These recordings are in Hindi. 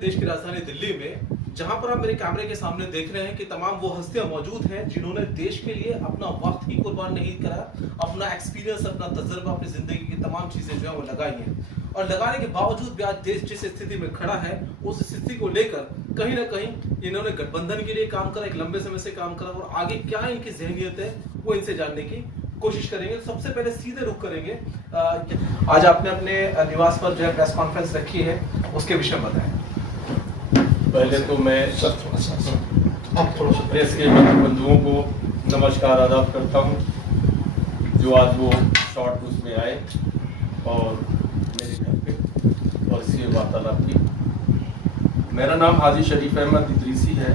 देश की राजधानी दिल्ली में जहां पर आप मेरे कैमरे के सामने देख रहे हैं कि तमाम वो हस्तियां मौजूद हैं जिन्होंने देश के लिए अपना वक्त ही कुर्बान नहीं करा, अपना एक्सपीरियंस, अपना तजुर्बा, अपनी जिंदगी की तमाम चीजें जो है वो लगाई हैं। और लगाने के बावजूद भी आज देश जिस स्थिति में खड़ा है उस स्थिति को लेकर कहीं ना कहीं इन्होंने गठबंधन के लिए काम करा, एक लंबे समय से काम करा, और आगे क्या इनकी जहनियत है वो इनसे जानने की कोशिश करेंगे। सबसे पहले सीधे रुख करेंगे, आज आपने अपने निवास पर जो है प्रेस कॉन्फ्रेंस रखी है, उसके विषय में बताएं। पहले तो मैं प्रेस के बंधुओं को नमस्कार आदाब करता हूं जो आज वो शॉर्ट उसमें आए और मेरे घर पे और इससे वार्तालाप की। मेरा नाम हाजी शरीफ अहमद इदरीसी है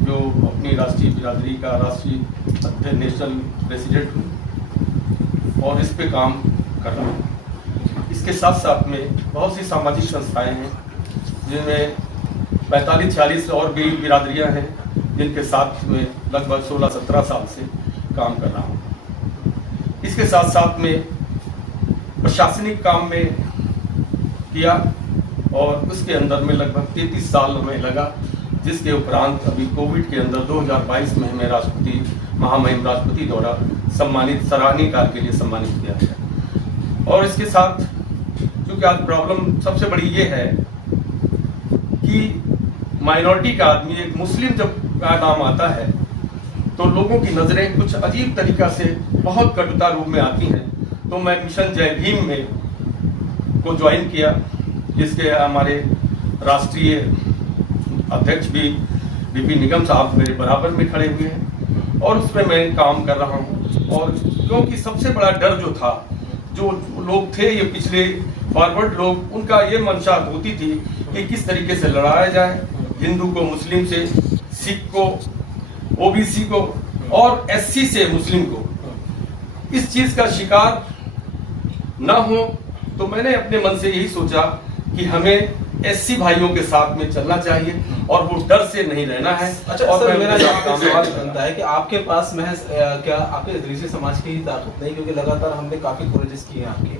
जो अपनी राष्ट्रीय बिरादरी का राष्ट्रीय अध्यक्ष नेशनल प्रेसिडेंट हूँ और इस पे काम कर रहा हूँ। इसके साथ साथ में बहुत सी सामाजिक संस्थाएं हैं जिनमें 45-46 और भी बिरादरियां हैं जिनके साथ में लगभग 16-17 साल से काम कर रहा हूं। इसके साथ साथ में प्रशासनिक काम में किया और उसके अंदर में लगभग 33 साल हमें लगा, जिसके उपरांत अभी कोविड के अंदर 2022 में हमें राष्ट्रपति महामहिम राष्ट्रपति द्वारा सम्मानित सराहनीय कार्य के लिए सम्मानित किया गया। और इसके साथ क्योंकि आज प्रॉब्लम सबसे बड़ी ये है कि माइनॉरिटी का आदमी, एक मुस्लिम जब का नाम आता है तो लोगों की नजरें कुछ अजीब तरीका से बहुत कटुता रूप में आती हैं। तो मैं मिशन जय भीम में को ज्वाइन किया, जिसके हमारे राष्ट्रीय अध्यक्ष भी बीपी निगम साहब मेरे बराबर में खड़े हुए हैं और उसमें मैं काम कर रहा हूं। और क्योंकि सबसे बड़ा डर जो था, जो लोग थे ये पिछले फॉरवर्ड लोग, उनका ये मंशा होती थी कि किस तरीके से लड़ाया जाए हिंदू को मुस्लिम से, सिख को, ओबीसी को और एससी से मुस्लिम को, इस चीज का शिकार न हो। तो मैंने अपने मन से यही सोचा कि हमें एससी भाइयों के साथ में चलना चाहिए और वो डर से नहीं रहना है। अच्छा और सर, मेरा सवाल बनता है कि आपके पास महज क्या आपके इदरीसी समाज की ही ताकत नहीं, क्योंकि लगातार हमने काफी कोशिश की है आपकी,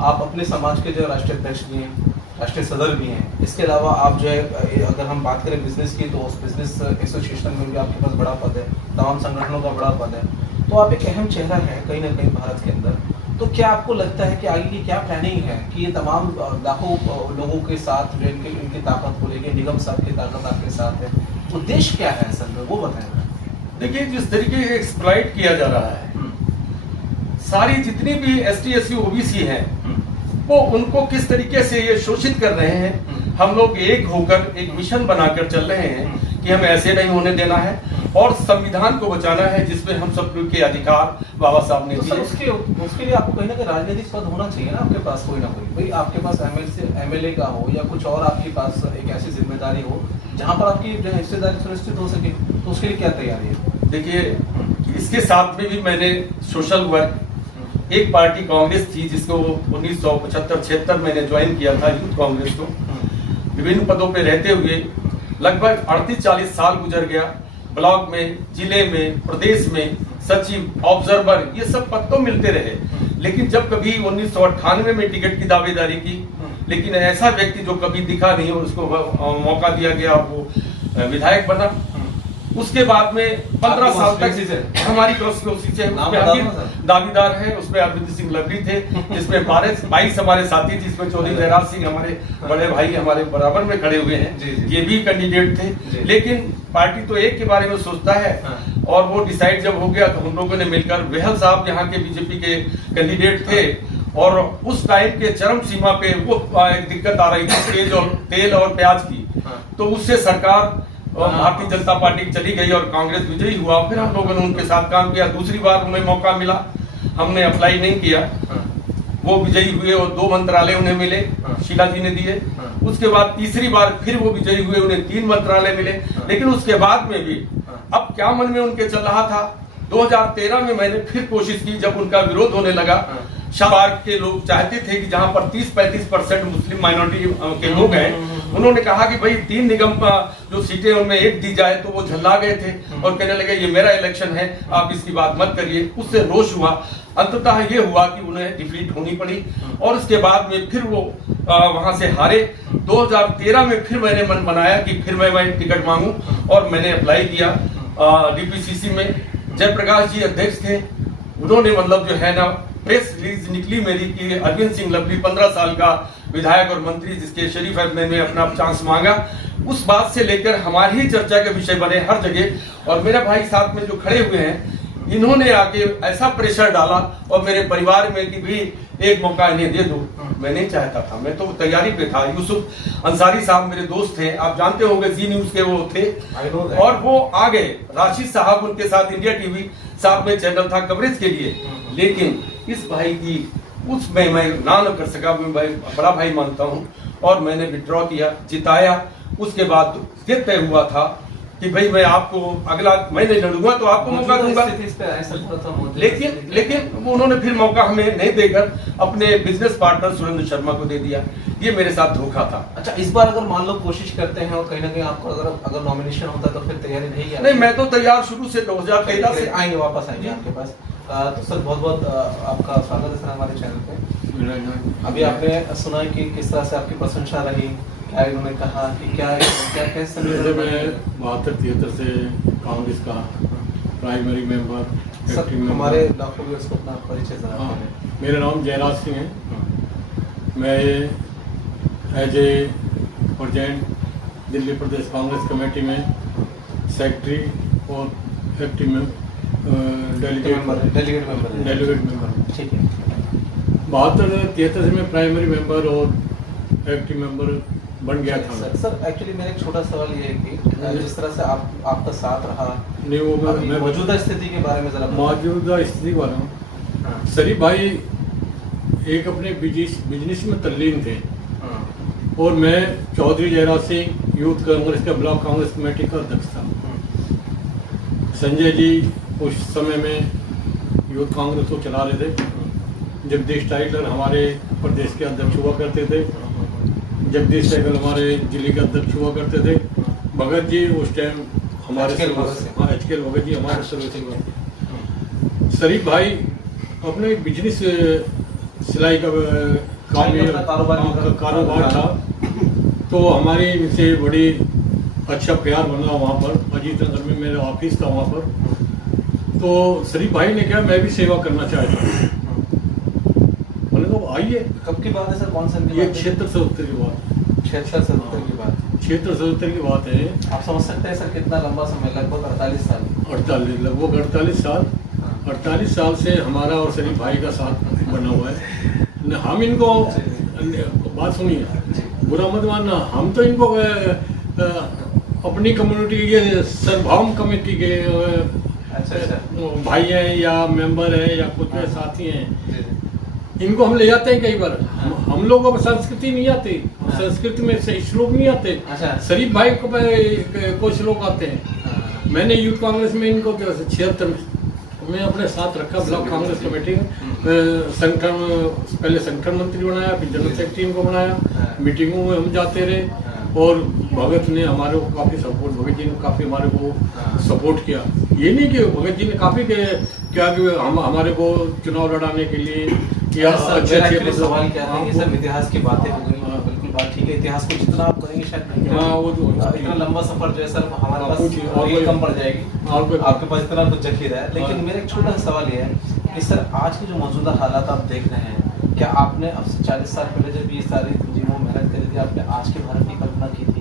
आप अपने समाज के जो राष्ट्रीय अध्यक्ष भी हैं, राष्ट्रीय सदर भी हैं, इसके अलावा आप जो है अगर हम बात करें बिजनेस की तो उस बिजनेस एसोसिएशन में भी आपके पास बड़ा पद है, तमाम संगठनों का बड़ा पद है, तो आप एक अहम चेहरा है कहीं ना कहीं भारत के अंदर। तो क्या आपको लगता है कि आगे की क्या प्लानिंग है कि ये तमाम लाखों लोगों के साथ जो इनकी ताकत को लेकर, निगम साहब की ताकत आपके साथ है, उद्देश्य क्या है असल में वो बताएं। देखिए, जिस तरीके से एक्सप्लॉइट किया जा रहा है, सारी जितनी भी एसटी एससी ओबीसी हैं वो उनको किस तरीके से ये शोषित कर रहे हैं। हम लोग एक होकर एक मिशन बनाकर चल रहे हैं कि हमें ऐसे नहीं होने देना है और संविधान को बचाना है जिसमें हम सब के अधिकार बाबा साहब ने दिए। उसके लिए आपको कहीं ना कहीं राजनीतिक पद होना चाहिए ना आपके पास, कोई ना कोई, भाई आपके पास एमएलए का हो या कुछ और आपके पास एक ऐसी जिम्मेदारी हो जहां पर आपकी जो हिस्सेदारी सुनिश्चित हो सके, तो उसके लिए क्या तैयारी है? देखिए, इसके साथ में भी मैंने सोशल वर्क, एक पार्टी कांग्रेस थी जिसको 1975-76 मैंने ज्वाइन किया था, यूथ कांग्रेस को। विभिन्न पदों पे रहते हुए लगभग 38-40 साल गुजर गया। ब्लॉक में, जिले में, प्रदेश में सचिव, ऑब्जर्वर, ये सब पद तो मिलते रहे, लेकिन जब कभी 1998 में टिकट की दावेदारी की, लेकिन ऐसा व्यक्ति जो कभी दिखा नहीं और उसको मौका दिया गया, वो विधायक बना। उसके बाद में 15 साल तक हमारी कॉन्स्टिट्यूएंसी से दावेदार है, उसमें अरविंद सिंह लवरी थे, जिसमें 22 हमारे साथी, जिसमें चौधरी जयराज सिंह हमारे बड़े भाई हमारे बराबर में खड़े हुए हैं, ये भी कैंडिडेट थे। लेकिन पार्टी तो एक के बारे में सोचता है और वो डिसाइड जब हो गया तो हम लोगों ने मिलकर, वेहल साहब यहाँ के बीजेपी के कैंडिडेट थे और उस टाइम के चरम सीमा पे वो एक दिक्कत आ रही थी तेल और प्याज की, तो उससे सरकार भारतीय जनता पार्टी चली गई और कांग्रेस विजयी हुआ। फिर हम लोगों ने उनके साथ काम किया। दूसरी बार उन्हें मौका मिला, हमने अप्लाई नहीं किया, वो विजयी हुए और 2 मंत्रालय उन्हें मिले, शीला जी ने दिए। उसके बाद तीसरी बार फिर वो विजयी हुए, उन्हें 3 मंत्रालय मिले। लेकिन उसके बाद में भी अब क्या मन में उनके चल रहा था, 2013 में मैंने फिर कोशिश की, जब उनका विरोध होने लगा। शाबार के लोग चाहते थे कि जहां पर 30-35% मुस्लिम माइनॉरिटी के लोग हैं उन्होंने कहा कि भाई 3 निगम का जो सीटें उनमें एक दी जाए, तो वो झल्ला गए थे और कहने लगे ये मेरा इलेक्शन है, आप इसकी बात मत करिए। उससे रोष हुआ, अंततः ये हुआ कि उन्हें डिफीट होनी पड़ी और उसके बाद में फिर वो वहां से हारे। 2013 में फिर मैंने मन बनाया कि फिर मैं टिकट मांगू और मैंने अप्लाई किया डीपीसीसी में। जयप्रकाश जी अध्यक्ष थे, उन्होंने मतलब जो है ना प्रेस रिलीज निकली मेरी कि अरविंद सिंह लवली 15 साल का विधायक और मंत्री जिसके शरीफ है ने अपना चांस मांगा। उस बात से लेकर हमारी ही चर्चा के विषय बने हर जगह। और मेरा भाई साथ में जो खड़े हुए हैं, इन्होंने आके ऐसा प्रेशर डाला और मेरे परिवार में कि भी एक मौका इन्हें दे दो। मैं नहीं चाहता था, मैं तो तैयारी पे था। यूसुफ अंसारी साहब मेरे दोस्त थे, आप जानते होंगे, जी न्यूज के वो थे और वो आ गए। राशिद साहब उनके साथ इंडिया टीवी साहब में चैनल था कवरेज के लिए, लेकिन इस भाई की उसमें मैं ना न कर सका। मैं भाई बड़ा भाई मानता हूँ और मैंने विड्रॉ किया, जिताया। उसके बाद ये तय हुआ था कि भाई मैं आपको अगला मैं नहीं लड़ूंगा तो आपको मौका दूंगा। लेकिन वो उन्होंने फिर मौका हमें नहीं देकर अपने बिजनेस पार्टनर सुरेंद्र शर्मा को दे दिया। ये मेरे साथ धोखा था। अच्छा, इस बार अगर मान लो कोशिश करते हैं और कहीं ना कहीं आपको अगर नॉमिनेशन होता तो फिर तैयारी नहीं? नहीं, मैं तो तैयार शुरू से 2013 से आएंगे, वापस आएंगे आपके पास। तो सर बहुत बहुत आपका स्वागत है सर हमारे चैनल पे। अभी आपने सुना कि किस तरह से आपकी प्रशंसा रही, क्या इन्होंने कहा कि क्या कैसे? मैं 72-73 से कांग्रेस का प्राइमरी मेंबर। सर हमारे डॉक्टर भी उसको अपना परिचय जरा दें। मेरा नाम जयराज सिंह है। मैं as a present Delhi Pradesh Congress committee में सेक्रेटरी और एक्टिव डेलीगेट मेंबर। ठीक है। 72-73 से मैं प्राइमरी मेंबर और एक्टिव मेंबर बन गया था। सर एक्चुअली मेरा एक छोटा सवाल ये है कि जिस तरह से आपका साथ रहा, नहीं वो मैं मौजूदा स्थिति के बारे में जरा मौजूदा स्थिति के बारे में शरीफ भाई एक अपने बिजनेस में तल्लीन थे और मैं चौधरी जयराज सिंह यूथ कांग्रेस का ब्लॉक कांग्रेस कमेटी का अध्यक्ष था। संजय जी उस समय में यूथ कांग्रेस को चला रहे थे। जगदीश टाइगर हमारे प्रदेश के अध्यक्ष हुआ करते थे। जगदीश टाइगर हमारे जिले के अध्यक्ष हुआ करते थे। भगत जी उस टाइम हमारे HKL भगत जी हमारे सर्विस। शरीफ भाई अपने बिजनेस सिलाई का कारोबार था, तो हमारी इनसे बड़ी अच्छा प्यार बना वहाँ पर। अजीत नगर में मेरा ऑफिस था वहाँ पर। तो शरीफ भाई ने कहा मैं भी सेवा करना चाहता हूँ। मैंने कहा आइए। कब की बात है सर? कौन सा? ये क्षेत्र 77 की बात। क्षेत्र 77 की बात। क्षेत्र 77 की बात है। आप समझ सकते हैं सर कितना लंबा समय, लगभग 48 साल। लगभग 48 साल। 48 साल से हमारा और शरीफ भाई का साथ बना हुआ है। हम इनको बात सुनिए, बुरा मत मानना, हम तो इनको अपनी कम्युनिटी के सर्वभौम कमेटी के भाई हैं या मेंबर हैं या कुछ साथी हैं, इनको हम ले जाते हैं कई बार। हम लोगों को संस्कृति नहीं आती, संस्कृत में से श्लोक नहीं आते। शरीफ भाई को श्लोक आते हैं। मैंने यूथ कांग्रेस में इनको 76 में अपने साथ रखा, ब्लॉक कांग्रेस कमेटी में संगठन, पहले संगठन मंत्री बनाया, फिर जनरल सेक्रेटरी इनको बनाया। मीटिंगों में हम जाते रहे और भगत ने हमारे को काफ़ी सपोर्ट, भगत जी ने काफ़ी हमारे को सपोर्ट किया। ये नहीं कि भगत जी ने काफ़ी क्या कि हम हमारे को चुनाव लड़ाने के लिए या अच्छे सवाल क्या है, ये सब इतिहास की बातें हो गई। बिल्कुल बात ठीक है, इतिहास को जितना आप करेंगे शायद नहीं, इतना लंबा सफर जो है सर हमारे पास और कम पड़ जाएगी। आपके पास इतना कुछ जखीरा है। लेकिन मेरा एक छोटा सा सवाल ये है कि सर आज के जो मौजूदा हालात आप देख रहे हैं, क्या आपने अब से 40 साल पहले जब ये सारी तंजीमों मेहनत करी थी, आपने आज के भारत की कल्पना की थी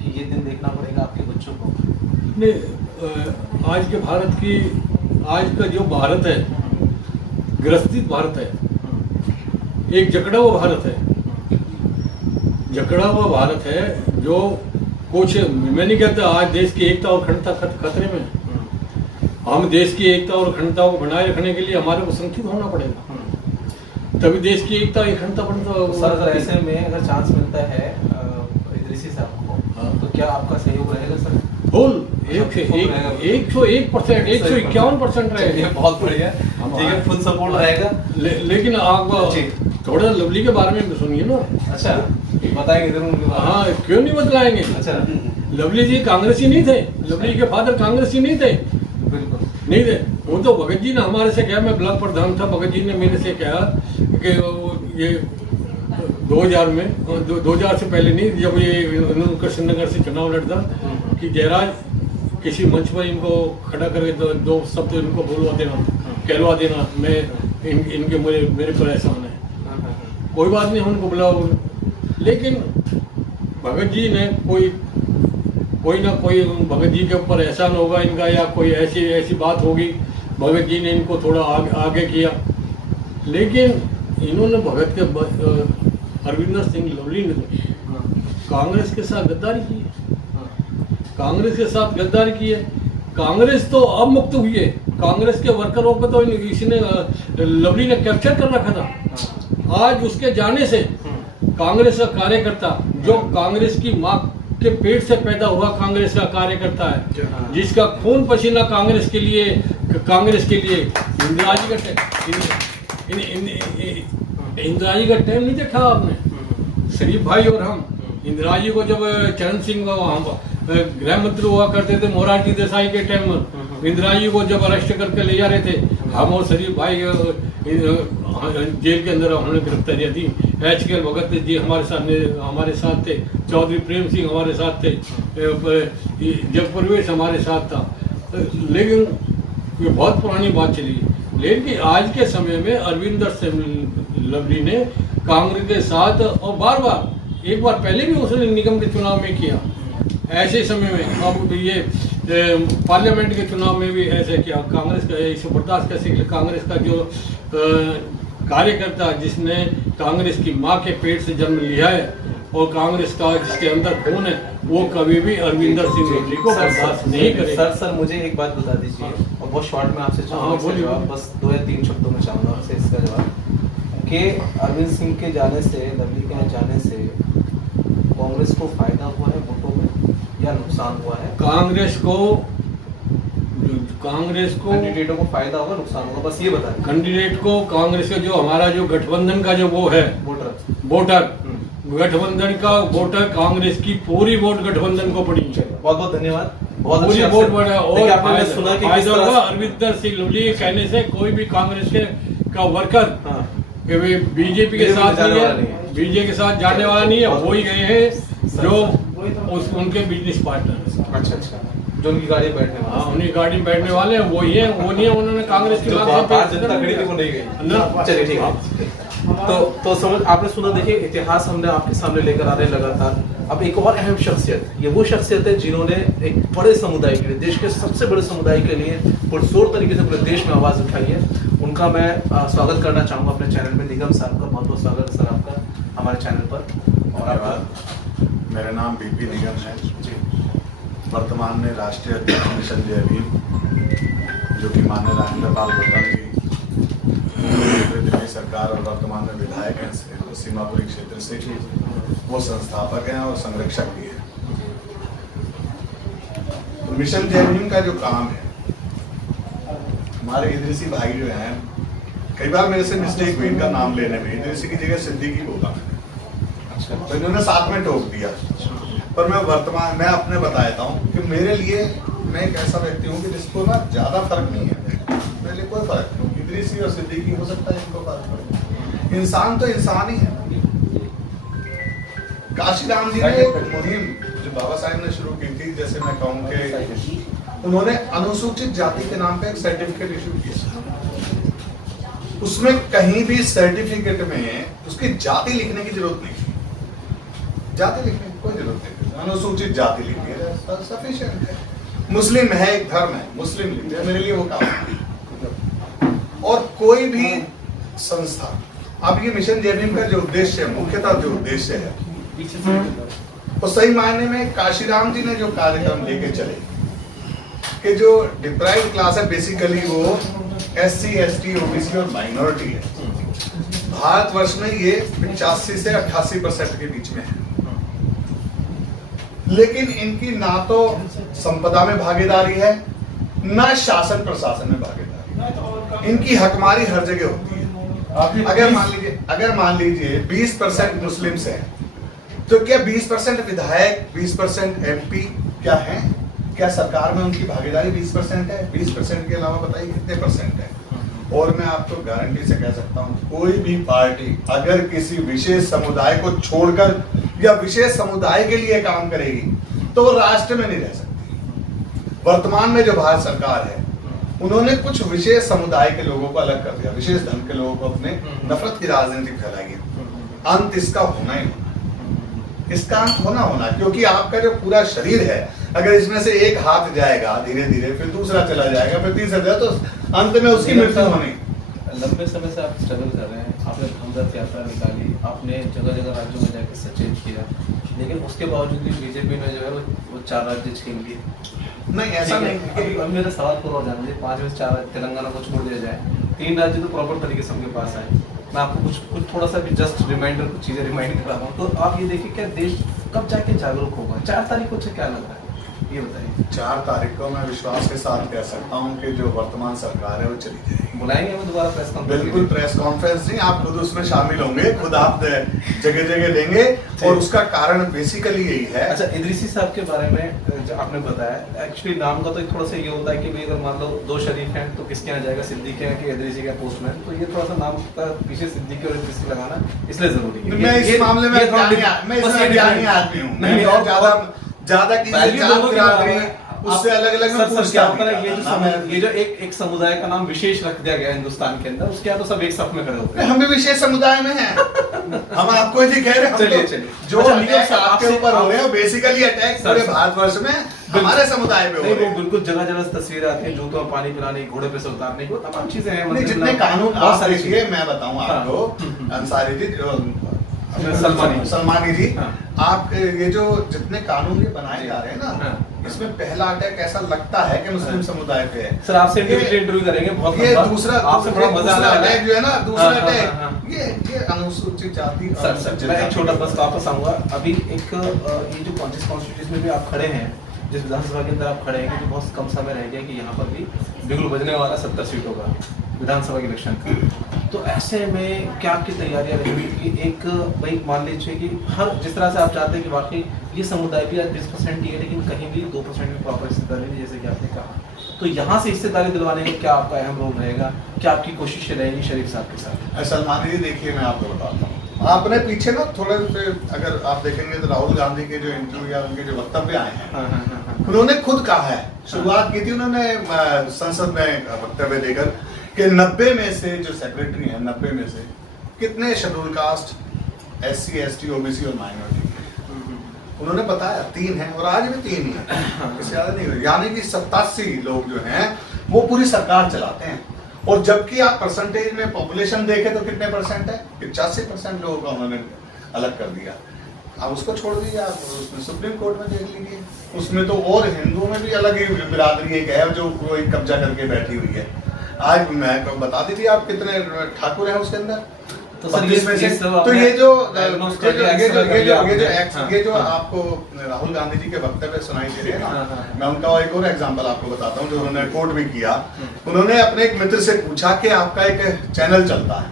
कि ये दिन देखना पड़ेगा आपके बच्चों को? नहीं, आज के भारत की, आज का जो भारत है, ग्रसित भारत है, एक जकड़ा हुआ भारत है। जकड़ा हुआ भारत है जो कुछ, मैं नहीं कहता आज देश की एकता और अखंडता खतरे में। हम देश की एकता और अखंडता को बनाए रखने के लिए हमारे को संगठित होना पड़ेगा, तभी देश की एकता अखंडता बनता। सर अगर ऐसे में अगर चांस मिलता है इदरीसी साहब को, तो क्या आपका सहयोग रहेगा सर? फुल 101%, 151% रहेगा। बहुत बढ़िया, ठीक है, फुल सपोर्ट रहेगा। लेकिन आप थोड़ा लवली के बारे में सुनिए ना। अच्छा, बताएंगे जरूर उनके बारे में। हाँ, क्यों नहीं बतलाएंगे। अच्छा, लवली जी कांग्रेसी नहीं थे, लवली के फादर कांग्रेसी नहीं थे, बिल्कुल नहीं थे। वो तो भगत जी ने हमारे से कहा, मैं ब्लॉक प्रधान था, भगत जी ने मेरे से कहा कि ये 2000 में, 2000 से पहले नहीं, जब ये कृष्णनगर से चुनाव लड़ता, कि जयराज किसी मंच पर इनको खड़ा करके दो शब्द इनको बोलवा देना, कहलवा देना, मैं इनके मेरे पर एहसान है। कोई बात नहीं, हम उनको बुलाओ। लेकिन भगत जी ने कोई ना कोई भगत जी के ऊपर एहसान होगा इनका, या कोई ऐसी बात होगी, भगत जी ने इनको थोड़ा आगे किया। लेकिन इन्होंने भगत के अरविंदर सिंह लवली ने कांग्रेस के साथ गद्दारी की, कांग्रेस के साथ गद्दारी की है। कांग्रेस तो अब मुक्त हुई है, कांग्रेस के वर्करों को तो इसने लवली ने कैप्चर कर रखा था। आज उसके जाने से कांग्रेस का कार्यकर्ता, जो कांग्रेस की मां के पेट से पैदा हुआ कांग्रेस का कार्यकर्ता है, जिसका खून पसीना कांग्रेस के लिए इंदिरा जी का टाइम नहीं देखा आपने। शरीफ भाई और हम, इंदिरा जी को जब चरण सिंह गृह मंत्री हुआ करते थे मोरारजी देसाई के टाइम में, इंदिरा जी को जब अरेस्ट करके ले जा रहे थे, हम और शरीफ भाई जेल के अंदर उन्होंने गिरफ्तारियां दी। HK भगत जी हमारे साथ थे, चौधरी प्रेम सिंह हमारे साथ थे, जब परवेश हमारे साथ था। लेकिन ये बहुत पुरानी बात चली। लेकिन आज के समय में अरविंदर सिंह लवली ने कांग्रेस के साथ, और बार बार, एक बार पहले भी उसने निगम के चुनाव में किया, ऐसे समय में अब ये पार्लियामेंट के चुनाव में भी ऐसे किया। कांग्रेस का इसे बर्दाश्त कैसे किया? कांग्रेस का जो कार्यकर्ता जिसने कांग्रेस की मां के पेट से जन्म लिया है और कांग्रेस का जिसके अंदर खून है, वो कभी भी अरविंदर सिंह लवली को बर्दाश्त नहीं करेगा। सर मुझे एक बात बता दीजिए, और बहुत शॉर्ट में आपसे चाहूँगा, बस 2 या 3 शब्दों में चाहूँगा आपसे इसका जवाब, कि अरविंद सिंह के जाने से, लवली के जाने से कांग्रेस को फायदा हुआ है वोटों में या नुकसान हुआ है? कांग्रेस को कैंडिडेटों को फायदा होगा, नुकसान होगा, बस ये बताएं। कैंडिडेट को, कांग्रेस का जो हमारा जो गठबंधन का जो वो है वोटर गठबंधन का वोटर, कांग्रेस की पूरी वोट गठबंधन को पड़ी। बहुत बहुत धन्यवाद, बहुत पूरी अच्छे वोट बढ़ा। और आपने सुना कि किस तरह से अरविंदर सिंह लवली के कहने से कोई भी कांग्रेस का वर्कर बीजेपी के साथ नहीं है, बीजेपी के साथ जाने वाला नहीं है। वो ही गए हैं जो उनके बिजनेस पार्टनर। अच्छा, जो उनकी गाड़ी में बैठने वाले, उनकी गाड़ी में बैठने वाले हैं, वो ही है। वो नहीं है, उन्होंने कांग्रेस की जनता खड़ी थी वो नहीं गई ना। चलिए ठीक है। तो समझ आपने सुना। देखिए, इतिहास हमने आपके सामने लेकर आ रहे हैं लगातार। अब एक और अहम शख्सियत, ये वो शख्सियत है जिन्होंने एक बड़े समुदाय के लिए, देश के सबसे बड़े समुदाय के लिए पुरजोर तरीके से पूरे देश में आवाज उठाई है। उनका मैं स्वागत करना चाहूँगा अपने चैनल में। निगम साहब का बहुत बहुत स्वागत सर आपका हमारे चैनल पर। और आपका? मेरा नाम BP निगम है जी। वर्तमान में राष्ट्रीय अध्यक्ष मिशन जय भीम, जो कि माननीय राजेंद्र पाल गौतम जी दिल्ली सरकार और वर्तमान में विधायक हैं सीमापुरी क्षेत्र से, वो संस्थापक हैं और संरक्षक भी हैं। तो मिशन जय भीम का जो काम है, हमारे इदरीसी भाई जो हैं, कई बार मेरे से मिस्टेक हुई इनका नाम लेने में, इदरीसी की जगह सिद्दीकी बोला मैंने, तो इन्होंने साथ में टोक दिया। पर मैं अपने बताता हूँ कि मेरे लिए, मैं एक ऐसा व्यक्ति हूँ कि जिसको ना ज्यादा फर्क नहीं है, मेरे लिए कोई फर्क नहीं। इदरीसी और सिद्दीकी हो सकता है इनको फर्क पड़े, इंसान तो इंसान ही है। काशीराम जी ने एक मुहिम जो बाबा साहेब ने शुरू की थी, जैसे मैं कहूँ कि उन्होंने अनुसूचित जाति के नाम पे एक सर्टिफिकेट इशू किया। उसमें कहीं भी सर्टिफिकेट में उसकी जाति लिखने की जरूरत नहीं, जाति लिखने की कोई जरूरत नहीं, अनुसूचित जाति लिखी है, सफिशिएंट है। मुस्लिम है, एक धर्म है, मुस्लिम लिख दिया, मेरे लिए वो काम है। और कोई भी संस्था, अब ये मिशन जय भीम का जो उद्देश्य है, मुख्यतः जो उद्देश्य है, तो सही मायने में काशीराम जी ने जो कार्यक्रम लेके चले कि जो डिप्राइव्ड क्लास है, बेसिकली वो SC, ST, OBC और माइनॉरिटी है। भारतवर्ष में ये 85 से 88% के बीच में है। लेकिन इनकी ना तो संपदा में भागीदारी है, ना शासन प्रशासन में भागीदारी है। इनकी हकमारी हर जगह होती है। अगर मान लीजिए 20% मुस्लिम्स हैं, तो क्या 20% विधायक, 20% MP क्या है? क्या सरकार में उनकी भागीदारी 20% है? 20% के अलावा बताइए कितने परसेंट है? और मैं आपको गारंटी से कह सकता हूँ, कोई भी पार्टी अगर किसी विशेष समुदाय को छोड़कर या विशेष समुदाय के लिए काम करेगी तो वो राष्ट्र में नहीं रह सकती। वर्तमान में जो भारत सरकार है, उन्होंने कुछ विशेष समुदाय के लोगों को अलग कर दिया, विशेष धर्म के लोगों को अपने नफरत की राजनीति फैलाई है। अंत इसका होना ही होना, इसका अंत होना, क्योंकि आपका जो पूरा शरीर है, अगर इसमें से एक हाथ जाएगा धीरे धीरे, फिर दूसरा चला जाएगा, फिर तीसरा जाएगा, तो अंत में उसकी मृत्यु होनी। लंबे समय से आप स्ट्रगल कर रहे हैं, आपने हमदर्द यात्रा निकाली, आपने जगह जगह राज्यों में जाकर सचेत किया, लेकिन उसके बावजूद भी बीजेपी ने जो है वो 4 राज्य छीन लिए। नहीं, ऐसा नहीं। अब मेरा सवाल पूरा हो जाने दीजिए, 5 में से 4 राज्य तेलंगाना को छोड़ दिया जाए, 3 राज्य तो प्रॉपर तरीके से उनके पास आए। मैं आपको कुछ थोड़ा सा भी जस्ट रिमाइंडर, कुछ चीज़ें रिमाइंड करा रहा हूँ, तो आप ये देखिए क्या देश कब जाके जागरूक होगा? 4 तारीख को क्या लग रहा है, ये बताइए। 4 तारीख को मैं विश्वास के साथ कह सकता हूँ कि जो वर्तमान सरकार है वो चली जाएगी। बुलाएंगे वो दोबारा प्रेस कॉन्फ्रेंस? बिल्कुल, प्रेस कॉन्फ्रेंस नहीं, आप खुद उसमें शामिल होंगे, खुद आप जगह जगह देंगे, और उसका कारण बेसिकली यही है। अच्छा, इदरीसी साहब के बारे में जो आपने बताया, एक्चुअली नाम का तो एक थोड़ा सा ये होता है कि भाई अगर मान लो 2 शरीफ हैं तो किसके यहाँ जाएगा, सिद्दीकी है कि इदरीसी का पोस्टमैन, तो ये थोड़ा सा नाम का पीछे सिद्दीकी और इदरीसी लगाना इसलिए जरूरी है। मैं इस मामले में ज्ञानी आदमी हूँ, ज्यादा की उससे अलग अलग में पूछता हूं। ये जो एक समुदाय का नाम विशेष रख दिया गया हिंदुस्तान के अंदर, उसके यहाँ तो सब एक साथ में खड़े होते हैं। हम भी विशेष समुदाय में हैं। हम आपको ही कह रहे हैं, चलिए जो अटैक आपके ऊपर हो रहे हैं बेसिकली अटैक पूरे भारतवर्ष में हमारे समुदाय पे हो रहे हैं। बिल्कुल जगह जगह तस्वीरें आती हैं, जूतों में पानी पिलाने, घोड़े पे से उतारने की, तमाम चीजें हैं। जितने कानून आप देखिए, मैं बताऊं आपको, अंसारी जी, सलमानी जी, आप ये जो जितने कानून ये बनाए जा रहे हैं ना, इसमें पहला अटैक ऐसा लगता है कि मुस्लिम समुदाय पे है। सर आपसे इंटरव्यू करेंगे बहुत। ये दूसरा आपसे बड़ा मजा आ रहा है अटैक जो है ना, दूसरा अटैक ये अनुसूचित जाति। सर मैं एक छोटा बस वापस आऊंगा। अभी एक ये जो कॉन्स्टिट्यूशन में भी आप खड़े हैं, जिस विधानसभा के अंदर आप खड़े हैं, कि बहुत कम समय रह गया कि यहाँ पर भी बिगुल बजने वाला 70 सीटों का विधानसभा के इलेक्शन का, तो ऐसे में क्या आपकी तैयारियां रहेंगी कि एक भाई मान लीजिए कि हर जिस तरह से आप चाहते हैं कि वाकई ये समुदाय भी आज 20% ही है, लेकिन कहीं भी 2% में प्रॉपर हिस्सेदारी नहीं, जैसे कि आपने कहा, तो यहाँ से हिस्सेदारी दिलवाने में क्या आपका अहम रोल रहेगा, क्या आपकी कोशिशें रहेंगी शरीफ साहब के साथ? सलमान जी देखिए, मैं आपको बताता हूँ, आपने पीछे ना थोड़े से अगर आप देखेंगे तो राहुल गांधी के जो इंटरव्यू या उनके जो वक्तव्य आए हैं, उन्होंने खुद कहा है, शुरुआत की थी उन्होंने संसद में वक्तव्य देकर कि 90 में से जो सेक्रेटरी हैं, 90 में से कितने schedule caste, SC, ST, OBC और माइनॉरिटी, उन्होंने बताया 3 हैं, और आज भी 3 ही है, इससे ज्यादा नहीं हुई। यानी कि 87 लोग जो हैं वो पूरी सरकार चलाते हैं, और जबकि आप परसेंटेज में पॉपुलेशन देखें तो कितने परसेंट है, 85% लोगों को उन्होंने अलग कर दिया। अब उसको छोड़ दीजिए, आप उसमें सुप्रीम कोर्ट में देख लीजिए, उसमें तो और हिंदुओं में भी अलग ही बिरादरी एक है जो कोई कब्जा करके बैठी हुई है। आज मैं बता दीजिए आप कितने ठाकुर हैं उसके अंदर, तो सर ये जो आपको राहुल गांधी जी के वक्तव्य सुनाई दे रहे हैं ना, मैं उनका एक और एग्जांपल आपको बताता हूँ जो उन्होंने कोर्ट भी किया। उन्होंने अपने एक मित्र से पूछा कि आपका एक चैनल चलता है,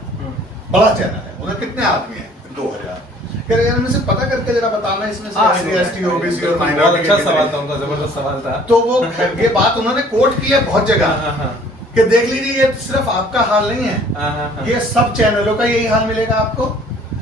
बड़ा चैनल है, उन्हें कितने आदमी है? 2000। कह रहे इनमें से पता करके जरा बताना, इसमें से SC, ST, OBC और माइनॉरिटी। अच्छा सवाल था उनका, जबरदस्त सवाल था। तो वो ये बात उन्होंने कोर्ट की है बहुत जगह कि देख लीजिए, ये सिर्फ आपका हाल नहीं है, ये सब चैनलों का यही हाल मिलेगा आपको,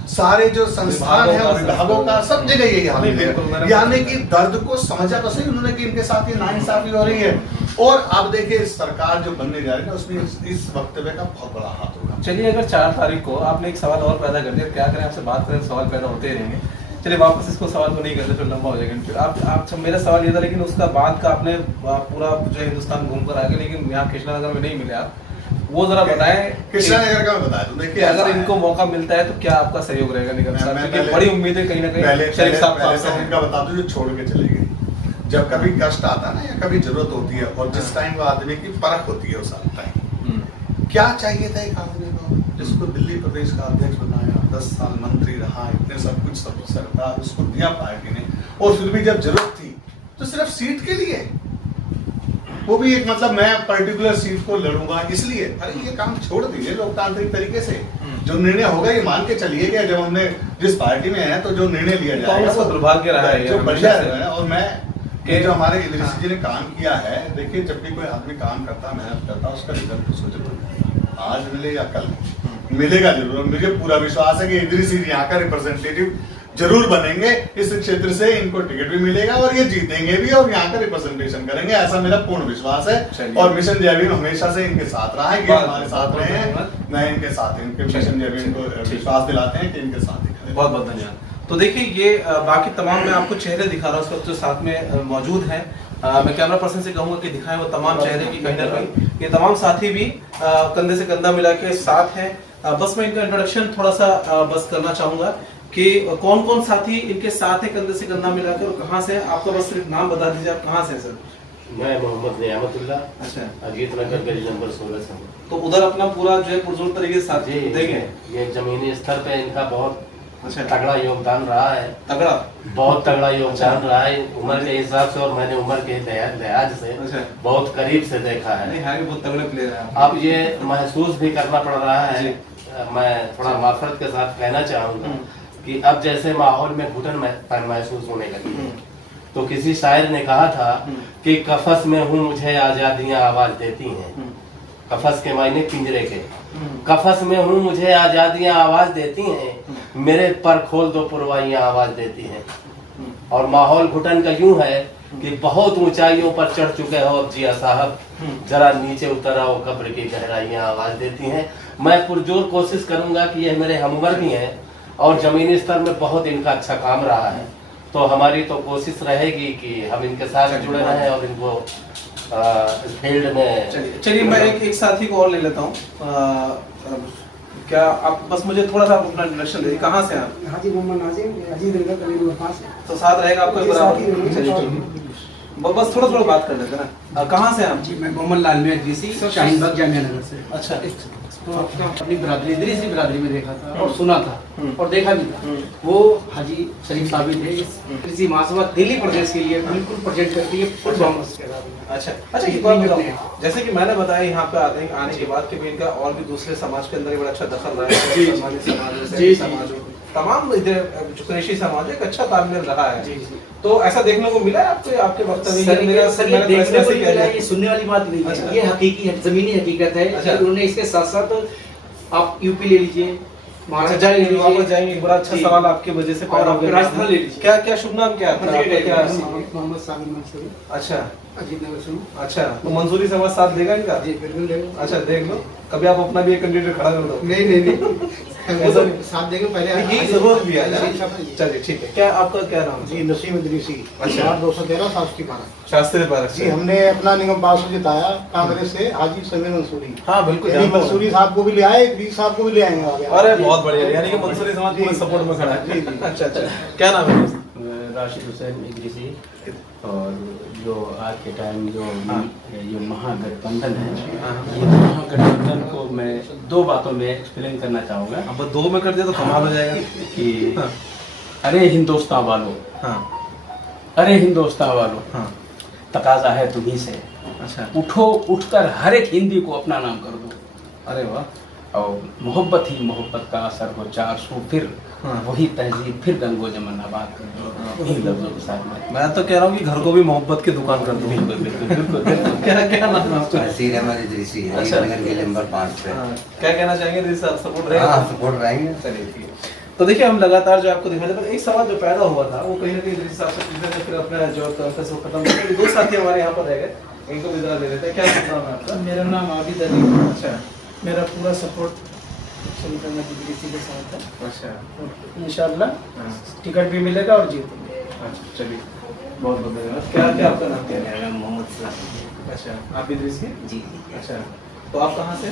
सारे जो संस्थान है विभागों का सब जगह यही हाल मिलेगा। यानी कि दर्द को समझा तो सही उन्होंने कि इनके साथ ये नाइंसाफी हो रही है, और अब देखिए सरकार जो बनने जा रही है उसमें इस वक्तव्य का बहुत बड़ा हाथ होगा। चलिए, अगर 4 तारीख को आपने एक सवाल और पैदा कर दिया, क्या करें, आपसे बात करें, सवाल पैदा होते ही रहेंगे। चलिए वापस इसको सवाल को नहीं करते, फिर लंबा हो जाएगा। फिर आप मेरा सवाल ये था, लेकिन उसका बाद का आपने पूरा जो हिंदुस्तान घूम कर आ गए, लेकिन यहाँ कृष्णा नगर में नहीं मिले आप, वो जरा बताएं। कृष्णा नगर का बताया तो देखिए, अगर इनको मौका मिलता है तो क्या आपका सहयोग रहेगा निगम साहब? क्योंकि बड़ी उम्मीद है कहीं ना कहीं शरीफ साहब उनका बता दो जो छोड़ के चले गए। जब कभी कष्ट आता है ना या कभी जरूरत होती है, और जिस टाइम वो आदमी की परख होती है उस टाइम क्या चाहिए था एक आदमी को, जिसको दिल्ली प्रदेश का अध्यक्ष बनाया, 10 साल मंत्री रहा, इतने सब कुछ सब सरकार उसको दिया पार्टी ने, और फिर भी जब जरूरत थी तो सिर्फ सीट के लिए वो भी एक मतलब मैं पर्टिकुलर सीट को लड़ूंगा इसलिए। अरे ये काम छोड़ दीजिए लोकतांत्रिक तरीके से, जो निर्णय होगा ये मान के चलिए कि जब हमने जिस पार्टी में है तो जो निर्णय लिया जाएगा वो दुर्भाग्य रहा है जो बढ़िया है। और मैं कि जो हमारे इदरीसी जी ने काम किया है, देखिए जब भी कोई आदमी काम करता मेहनत करता उसका रिजल्ट तो सोचो आज मिले या कल मिलेगा जरूर। मुझे पूरा विश्वास है कि इदरीसी जी यहाँ का रिप्रेजेंटेटिव जरूर बनेंगे, इस क्षेत्र से इनको टिकट भी मिलेगा और ये जीतेंगे भी और यहाँ का रिप्रेजेंटेशन करेंगे, ऐसा मेरा पूर्ण विश्वास है। और मिशन जय भीम हमेशा से इनके साथ रहा है, ये हमारे साथ रहे हैं, मैं इनके साथ इनके मिशन जय भीम को विश्वास दिलाते हैं कि इनके साथ ही खड़े। बहुत बहुत धन्यवाद। तो देखिए ये बाकी तमाम मैं आपको चेहरे दिखा रहा हूँ इस वक्त जो साथ में मौजूद हैं। मैं कैमरा पर्सन से कहूंगा कि दिखाएं वो तमाम चेहरे की कहीं ना कहीं ये तमाम साथी भी कंधे से कंधा मिला के साथ हैं। बस मैं इनका इंट्रोडक्शन थोड़ा सा बस करना चाहूंगा कि कौन कौन साथी इनके साथ है कंधे से कंधा मिलाकर और कहाँ से, आपका बस सिर्फ नाम बता दीजिए, आप कहाँ से सर? मैं मोहम्मद नियामतुल्लाह, अच्छा, अजीत नगर गली नंबर 16 से हूँ। तो उधर अपना पूरा जो है पुरजोर तरीके से साथ देंगे। ये जमीनी स्तर पे इनका बहुत अच्छा, तगड़ा योगदान रहा है, तगड़ा, बहुत तगड़ा योगदान रहा है उम्र के हिसाब से, और मैंने उम्र के लिहाज से बहुत करीब से देखा है। नहीं है बहुत तगड़े प्लेयर हैं। अब ये महसूस भी करना पड़ रहा है, मैं थोड़ा माफरत के साथ कहना चाहूँगा कि अब जैसे माहौल में घुटन महसूस होने लगी। तो किसी शायर ने कहा था कि कफस में हूँ मुझे आजादियाँ आवाज देती हैं, कफस के मायने पिंजरे के, कफस में हूँ मुझे आजादियाँ आवाज देती हैं, मेरे पर खोल दो पुरवाइयाँ आवाज देती हैं। और माहौल घुटन का यूं है कि बहुत ऊंचाइयों पर चढ़ चुके हो अब जिया साहब, जरा नीचे उतर आओ कब्र की गहराइयाँ आवाज देती हैं। मैं पुरजोर कोशिश करूंगा कि ये मेरे हमउम्र भी हैं और जमीनी स्तर में बहुत इनका अच्छा काम रहा है, तो हमारी तो कोशिश रहेगी कि हम इनके साथ जुड़े रहें और इनको फील्ड में। चलिए मैं एक साथी को और ले लेता हूँ। क्या आप बस मुझे थोड़ा सा अपना इंट्रोडक्शन दीजिए, कहाँ से आप? हाजी मोहम्मद नाजिम, अजीत नगर गली नंबर 5। तो साथ रहेगा आपका बराबर। बस थोड़ा थोड़ा बात कर लेते ना, कहाँ से आप? जी मैं मोहम्मद लाल में इदरीसी, शाहीन बाग जामिया नगर से। अच्छा, तो अपनी बिरादरी इदरीसी बिरादरी में देखा था और सुना था और देखा भी था। वो हाजी शरीफ साहब थे, इदरीसी महासभा दिल्ली प्रदेश के लिए बिल्कुल प्रोजेक्ट करती है फुल बहुमत के साथ। अच्छा अच्छा, एक बात बताओ, जैसे कि मैंने बताया यहाँ पे आने के बाद कि भी इनका और भी दूसरे समाज के अंदर बड़ा अच्छा दखल रहा है, समाज तमाम इधर जो कृषि समाज एक अच्छा तालमेल रहा है। तो ऐसा देखने को मिला है आपको आपके वक्तव्य? देखने को मिला, ये सुनने वाली बात नहीं है, ये हकीकी है, जमीनी हकीकत है। उन्होंने इसके साथ साथ आप यूपी ले लीजिए, महाराष्ट्र वापस जाएंगे। बड़ा अच्छा सवाल आपकी वजह से पैदा हो राजस्थान ले लीजिए। क्या शुभ नाम क्या है? मोहम्मद साबिर मंसूरी। अच्छा, अजीत नगर से। अच्छा, तो मंसूरी समाज साथ देगा इनका? जी बिल्कुल देगा। अच्छा, देख लो कभी आप अपना भी एक कैंडिडेट खड़ा कर दो। नहीं ऐसा साथ देंगे पहले, यही जरूरत भी है। चलिए ठीक है, क्या आपका क्या नाम? जी नसीम इदरीसी। अच्छा, 213 शास्त्री पारा। शास्त्री पारा जी हमने अपना निगम पास जिताया कांग्रेस से हाजी समीर मंसूरी। हाँ बिल्कुल, मंसूरी साहब को भी ले आए, इदरीसी साहब को भी ले आएंगे आगे। अरे बहुत बढ़िया, यानी कि मंसूरी समाज पूरे सपोर्ट में खड़ा है। अच्छा अच्छा, क्या नाम है? राशिद हुसैन इदरीसी। और जो आज के टाइम जो ये महागठबंधन है, ये महागठबंधन को मैं दो बातों में एक्सप्लेन करना चाहूँगा। अब दो में कर दिया तो कमाल हो जाएगा कि अरे हिंदुस्तान वालों, हाँ, अरे हिंदुस्तान वालों, हाँ, तकाजा है तुम्ही से, अच्छा, उठो, उठकर हर एक हिंदी को अपना नाम कर दो। अरे वाह, और मोहब्बत ही मोहब्बत का असर हो 400 फिर, वही तहजीब फिर गंगो जमनाबाद कर दो। इन लफ्जों के साथ मैं तो कह रहा हूँ कि घर को भी मोहब्बत की दुकान कर दो। बिल्कुल बिल्कुल बिल्कुल बिल्कुल। क्या नाम है आपका? नसीर अहमद इदरीसी है, अच्छा, नगर के नंबर 5 पे। क्या कहना चाहेंगे? जी सर, सपोर्ट रहेगा? हाँ सपोर्ट रहेंगे। चलिए ठीक है। तो देखिए हम लगातार जो आपको दिखाते हैं, एक सवाल जो पैदा हुआ था वो कहीं ना कहीं इदरीसी साहब से पूछते थे, फिर अपना जो कॉन्फ्रेंस को खत्म करके दो साथी हमारे यहाँ पर रह गए, इनको विदा दे देते हैं। क्या नाम है आपका? मेरा नाम आबिद अली। अच्छा, मेरा पूरा सपोर्ट शरीफ अहमद इदरीसी के साथ है। अच्छा, इंशाल्लाह टिकट भी मिलेगा और जीतेंगे। अच्छा, चलिए बहुत बहुत धन्यवाद। क्या आपका नाम क्या है? मेरा नाम मोहम्मद सलाम। अच्छा, आप इदरीसी? जी। अच्छा, तो आप कहाँ से?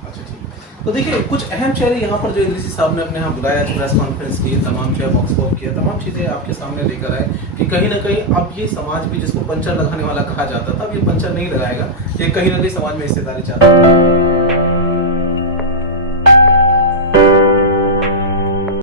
अच्छा ठीक। तो देखिए कुछ अहम चेहरे यहाँ पर जो इदरीसी साहब ने अपने यहाँ बुलाया, प्रेस कॉन्फ्रेंस की, तमाम जो है बॉक्स पॉप किया, तमाम चीज़ें आपके सामने लेकर आए कि कहीं ना कहीं अब ये समाज भी जिसको पंचर लगाने वाला कहा जाता था, अब ये पंचर नहीं लगाएगा, ये कहीं ना कहीं समाज में हिस्सेदारी चाहता है।